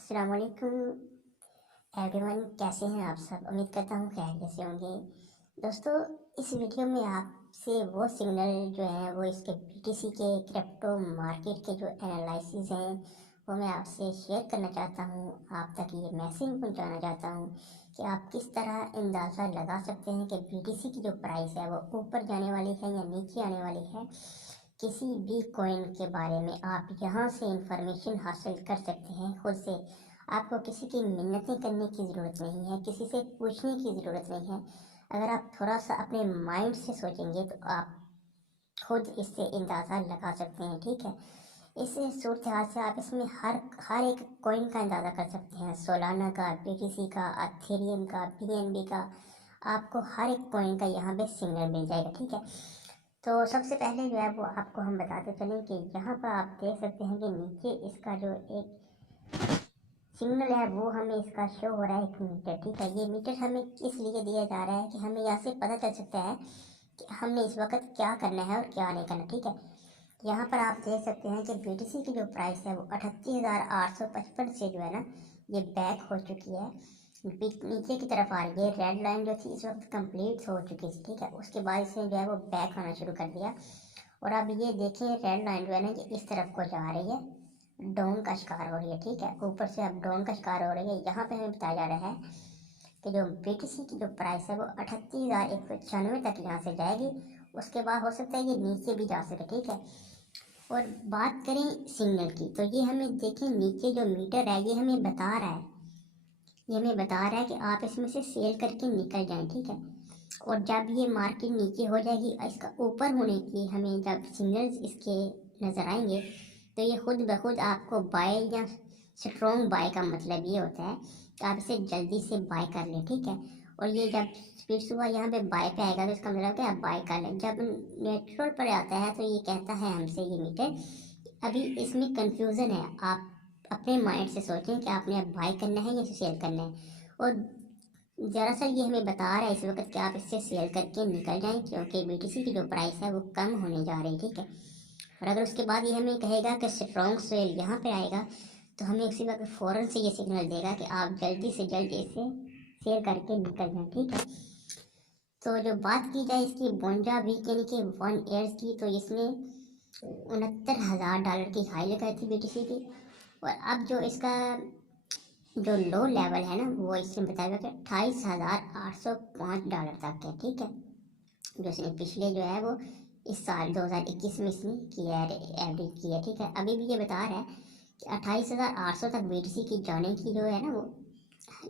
अस्सलाम वालेकुम एवरीवन, कैसे हैं आप सब। उम्मीद करता हूँ खैरियत से होंगे। दोस्तों, इस वीडियो में आपसे वो सिग्नल जो है वो इसके बीटीसी के क्रिप्टो मार्केट के जो एनालिसिस हैं वो मैं आपसे शेयर करना चाहता हूँ। आप तक ये मैसेज पहुँचाना चाहता हूँ कि आप किस तरह अंदाज़ा लगा सकते हैं कि बीटीसी की जो प्राइस है वो ऊपर जाने वाली है या नीचे आने वाली है। किसी भी कॉइन के बारे में आप यहाँ से इंफॉर्मेशन हासिल कर सकते हैं खुद से। आपको किसी की मिन्नतें करने की ज़रूरत नहीं है, किसी से पूछने की ज़रूरत नहीं है। अगर आप थोड़ा सा अपने माइंड से सोचेंगे तो आप खुद इससे अंदाज़ा लगा सकते हैं। ठीक है, इस सूरत हाल से आप इसमें हर एक कॉइन का अंदाज़ा कर सकते हैं। सोलाना का, बीटीसी का, अथेरियम का, बीएनबी का, आपको हर एक कॉइन का यहाँ पे सिग्नल मिल जाएगा। ठीक है, तो सबसे पहले जो है वो आपको हम बताते चलें कि यहाँ पर आप देख सकते हैं कि नीचे इसका जो एक सिग्नल है वो हमें इसका शो हो रहा है, एक मीटर। ठीक है, ये मीटर हमें इसलिए दिया जा रहा है कि हमें यहाँ से पता चल सकता है कि हमने इस वक्त क्या करना है और क्या नहीं करना। ठीक है, यहाँ पर आप देख सकते हैं कि बीटीसी की जो प्राइस है वो 38,855 से जो है ना ये बैक हो चुकी है, नीचे की तरफ आ रही है। रेड लाइन जो थी इस वक्त कंप्लीट हो चुकी थी। ठीक है, उसके बाद इसने जो है वो बैक आना शुरू कर दिया और अब ये देखें रेड लाइन जो है ना ये इस तरफ को जा रही है, डाउन का शिकार हो रही है। ठीक है, ऊपर से अब डाउन का शिकार हो रही है। यहाँ पे हमें बताया जा रहा है कि जो बीटीसी की जो प्राइस है वो 38,196 तक यहाँ से जाएगी। उसके बाद हो सकता है ये नीचे भी जा सके। ठीक है, और बात करें सिग्नल की तो ये हमें देखें नीचे जो मीटर है ये हमें बता रहा है, ये हमें बता रहा है कि आप इसमें से सेल करके निकल जाएं। ठीक है, और जब ये मार्केट नीचे हो जाएगी इसका ऊपर होने की हमें जब सिग्नल्स इसके नज़र आएंगे तो ये खुद ब खुद आपको बाय या स्ट्रॉन्ग बाय का मतलब ये होता है कि आप इसे जल्दी से बाय कर लें। ठीक है, और ये जब स्पीड सुबह यहाँ पे बाय पे आएगा तो इसका मतलब क्या है, बाय कर लें। जब नेचुरल पर आता है तो ये कहता है हमसे ये मीटर अभी इसमें कंफ्यूजन है। आप अपने माइंड से सोचें कि आपने अब बाय करना है या सेल करना है। और दरअसल ये हमें बता रहा है इस वक्त कि आप इससे सेल करके निकल जाएं क्योंकि बीटीसी की जो प्राइस है वो कम होने जा रही है। ठीक है, और अगर उसके बाद ये हमें कहेगा कि स्ट्रॉन्ग सेल यहाँ पे आएगा तो हमें उसी वक्त फ़ौरन से ये सिग्नल देगा कि आप जल्दी से जल्दी इसे सेल करके निकल जाएं। ठीक है, तो जो बात की जाए इसकी 52 वीक यानी कि 1 ईयर्स की तो इसने $69,000 की हाई लगाई थी बीटीसी की। और अब जो इसका जो लो लेवल है ना वो इसने बताया कि $28,805 तक है। ठीक है, जो इसने पिछले जो है वो इस साल 2021 में इसने किया है, एवरेज किया है। ठीक है, अभी भी ये बता रहा है कि 28,800 तक बीटीसी की जाने की जो है ना वो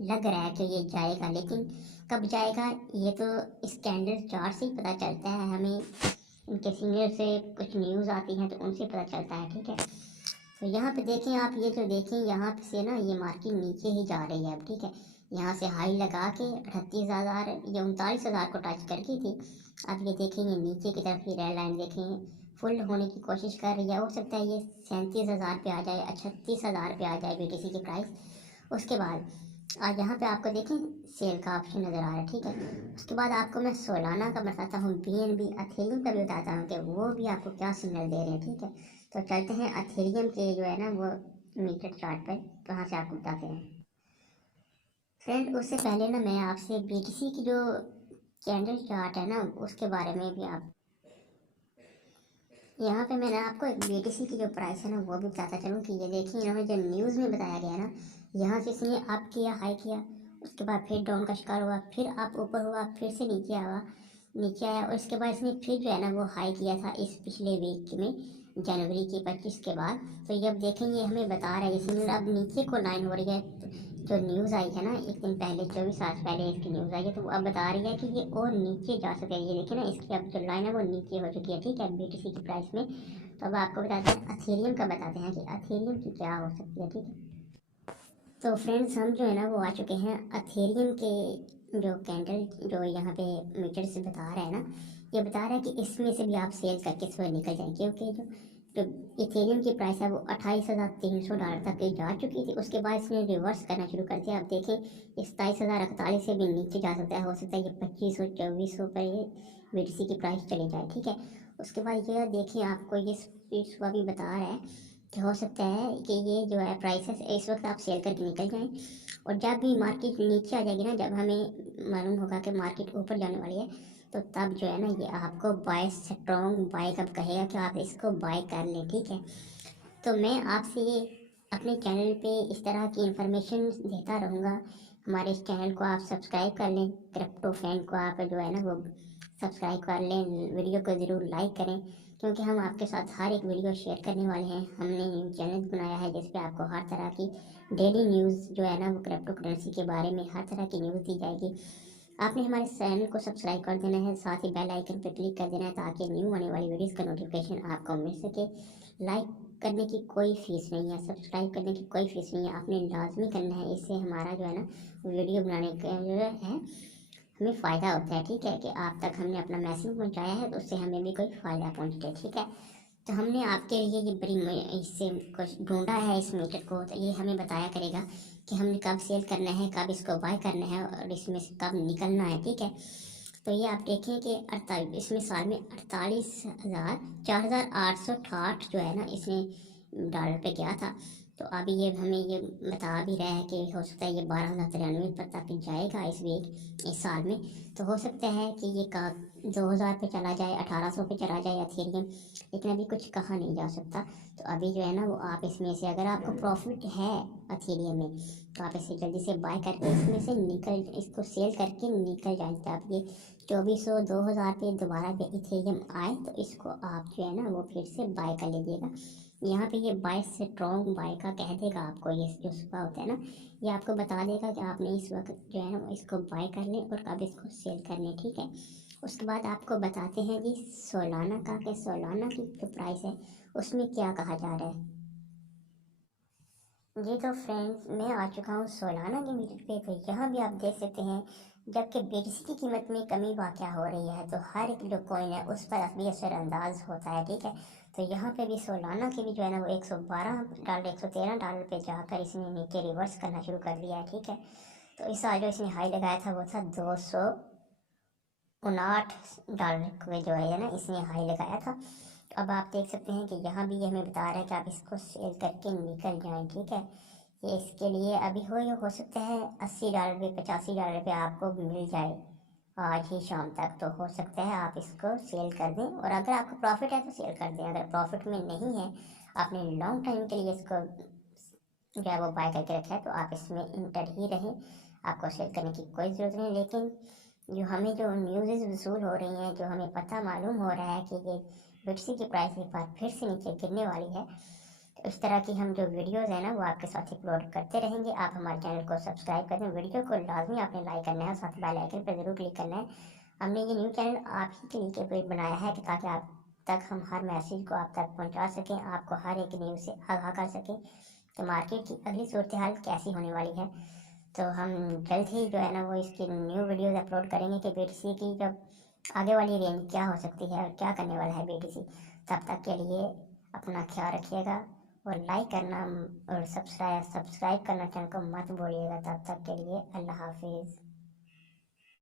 लग रहा है कि ये जाएगा, लेकिन कब जाएगा ये तो इस कैंडल चार्ट से ही पता चलता है। हमें इनके सीनियर से कुछ न्यूज़ आती हैं तो उनसे पता चलता है। ठीक है, तो यहाँ पे देखें आप, ये जो देखें यहाँ से ना ये मार्केट नीचे ही जा रही है अब। ठीक है, यहाँ से हाई लगा के 38,000 या 39,000 को टच कर गई थी। अब ये देखें ये नीचे की तरफ ये रेड लाइन देखें फुल होने की कोशिश कर रही है। हो सकता है ये 37,000 पे आ जाए, 36,000 पे आ जाए बीटीसी की प्राइस। उसके बाद आज यहाँ पे आपको देखें सेल का ऑप्शन नज़र आ रहा है। ठीक है, उसके बाद आपको मैं सोलाना का बताता हूँ, बीएनबी अथेरियम का भी बताता हूँ कि वो भी आपको क्या सिग्नल दे रहे हैं। ठीक है, तो चलते हैं अथेरियम के जो है ना वो मीटर चार्ट पर, कहाँ से आपको बताते हैं फ्रेंड। उससे पहले ना मैं आपसे बीटीसी की जो कैंडल चार्ट है ना उसके बारे में भी आप यहाँ पे मैंने आपको एक बीटीसी की जो प्राइस है ना वो भी बताता चलूँ कि ये देखिए इन्होंने जो न्यूज़ में बताया गया ना, यहाँ से इसने अप किया, हाई किया, उसके बाद फिर डाउन का शिकार हुआ, फिर अप ऊपर हुआ, फिर से नीचे आया और इसके बाद इसने फिर जो है ना वो हाई किया था इस पिछले वीक में, जनवरी की 25 के बाद। तो ये अब देखेंगे हमें बता रहा है इसमें अब नीचे को लाइन हो रही है। जो न्यूज़ आई है ना एक दिन पहले, 24 आवर्स पहले इसकी न्यूज़ आई है, तो वो अब बता रही है कि ये और नीचे जा सके। ये देखिए ना इसकी अब जो लाइन है वो नीचे हो चुकी है। ठीक है, बीटीसी की प्राइस में। तो अब आपको बताते हैं अथेरियम का, बताते हैं कि अथेरियम की क्या हो सकती है। ठीक है, तो फ्रेंड्स हम जो है ना वो आ चुके हैं अथेरियम के जो कैंडल जो यहाँ पे मीटर से बता रहा है ना, ये बता रहा है कि इसमें से भी आप सेल करके इसमें निकल जाएं क्योंकि जो इथेरियम की प्राइस है वो $28,300 तक जा चुकी थी। उसके बाद इसने रिवर्स करना शुरू कर दिया। अब देखें 27,041 से भी नीचे जा सकता है, हो सकता है ये 2500-2400 पर ये बीटीसी की प्राइस चली जाए। ठीक है, उसके बाद ये देखिए आपको ये स्पीड सुबह भी बता रहा है कि हो सकता है कि ये जो है प्राइसेस इस वक्त आप सेल करके निकल जाएं, और जब भी मार्केट नीचे आ जाएगी ना, जब हमें मालूम होगा कि मार्केट ऊपर जाने वाली है, तो तब जो है ना ये आपको बाय स्ट्रॉन्ग बाय कब कहेगा कि आप इसको बाय कर लें, ठीक है। तो मैं आपसे ये अपने चैनल पे इस तरह की इंफॉर्मेशन देता रहूँगा। हमारे इस चैनल को आप सब्सक्राइब कर लें, क्रिप्टो फैन को आप जो है ना वो सब्सक्राइब कर लें, वीडियो को ज़रूर लाइक करें, क्योंकि हम आपके साथ हर एक वीडियो शेयर करने वाले हैं। हमने न्यूज़ चैनल बनाया है जिस पे आपको हर तरह की डेली न्यूज़ जो है ना वो क्रिप्टो करेंसी के बारे में हर तरह की न्यूज़ दी जाएगी। आपने हमारे चैनल को सब्सक्राइब कर देना है, साथ ही बेल आइकन पर क्लिक कर देना है ताकि न्यू आने वाली वीडियोज़ का नोटिफिकेशन आपको मिल सके। लाइक करने की कोई फ़ीस नहीं है, सब्सक्राइब करने की कोई फ़ीस नहीं है, आपने लाजमी करना है। इससे हमारा जो है ना वीडियो बनाने का जो है हमें फ़ायदा होता है, ठीक है, कि आप तक हमने अपना मैसेज पहुंचाया है तो उससे हमें भी कोई फ़ायदा पहुंचे, ठीक है। तो हमने आपके लिए ये बड़ी इससे कुछ ढूंढा है इस मीटर को, तो ये हमें बताया करेगा कि हमने कब सेल करना है, कब इसको बाय करना है और इसमें से कब निकलना है, ठीक है। तो ये आप देखें कि 48 इसमें साल में 48,000 4,868 जो है ना इसमें डॉलर पे गया था। तो अभी ये हमें ये बता भी रहा है कि हो सकता है ये 12,093 पर तक जाएगा इस वीक, इस साल में। तो हो सकता है कि ये का 2,000 पे चला जाए, 1,800 पे चला जाए एथेरियम, लेकिन अभी कुछ कहा नहीं जा सकता। तो अभी जो है ना वो आप इसमें से अगर आपको प्रॉफिट है एथेरियम में, तो आप इसे जल्दी से बाय करके इसमें से निकल इसको सेल करके निकल जाए। आप ये 2,400 2,000 पे दोबारा इथेरियम आए तो इसको आप जो है ना वो फिर से बाय कर लीजिएगा। यहाँ पे ये बाय स्ट्रॉन्ग बाय का कह देगा आपको, ये जो सुबह होता है ना ये आपको बता देगा कि आपने इस वक्त जो है ना इसको बाय कर लें और कब इसको सेल कर लें, ठीक है। उसके बाद आपको बताते हैं जी सोलाना का, कि सोलाना की जो प्राइस है उसमें क्या कहा जा रहा है। जी तो फ्रेंड्स मैं आ चुका हूँ सोलाना की मीटर पे। तो यहाँ भी आप देख सकते हैं जबकि बीटीसी की कीमत में कमी वाक़या हो रही है, तो हर एक जो कॉइन है उस पर भी असरअंदाज होता है, ठीक है। तो यहाँ पे भी सोलाना के भी जो है ना वो $112 $113 पे जाकर इसने नीचे रिवर्स करना शुरू कर दिया है, ठीक है। तो इस साल जो इसने हाई लगाया था वो था $259 पे जो है ना इसने हाई लगाया था। तो अब आप देख सकते हैं कि यहाँ भी ये हमें बता रहा है कि आप इसको सेल करके निकल जाएं, ठीक है। ये इसके लिए अभी हो सकता है $80 पे $85 पे आपको मिल जाए आज ही शाम तक। तो हो सकता है आप इसको सेल कर दें, और अगर आपको प्रॉफिट है तो सेल कर दें। अगर प्रॉफिट में नहीं है, आपने लॉन्ग टाइम के लिए इसको जो है वो बाय करके रखा है, तो आप इसमें इंटर ही रहें, आपको सेल करने की कोई ज़रूरत नहीं। लेकिन जो न्यूज़ वसूल हो रही हैं, जो हमें पता मालूम हो रहा है कि ये बिटसी की प्राइस एक बार फिर से नीचे गिरने वाली है, तो इस तरह की हम जो वीडियोज़ हैं ना वो आपके साथ अपलोड करते रहेंगे। आप हमारे चैनल को सब्सक्राइब कर दें, वीडियो को लाजमी आपने लाइक करना है, साथ बेल आइकन पर ज़रूर क्लिक करना है। हमने ये न्यू चैनल आप ही के लिए बनाया है कि ताकि आप तक हम हर मैसेज को आप तक पहुंचा सकें, आपको हर एक न्यूज़ से आगाह कर सकें कि मार्केट की अगली सूरत हाल कैसी होने वाली है। तो हम जल्द ही जो है ना वो इसकी न्यू वीडियोज़ अपलोड करेंगे कि बीटीसी की जब आगे वाली रेंज क्या हो सकती है और क्या करने वाला है बीटीसी। तब तक के लिए अपना ख्याल रखिएगा और लाइक करना और सब्सक्राइब करना चैनल को मत भूलिएगा। तब तक के लिए अल्लाह हाफिज़।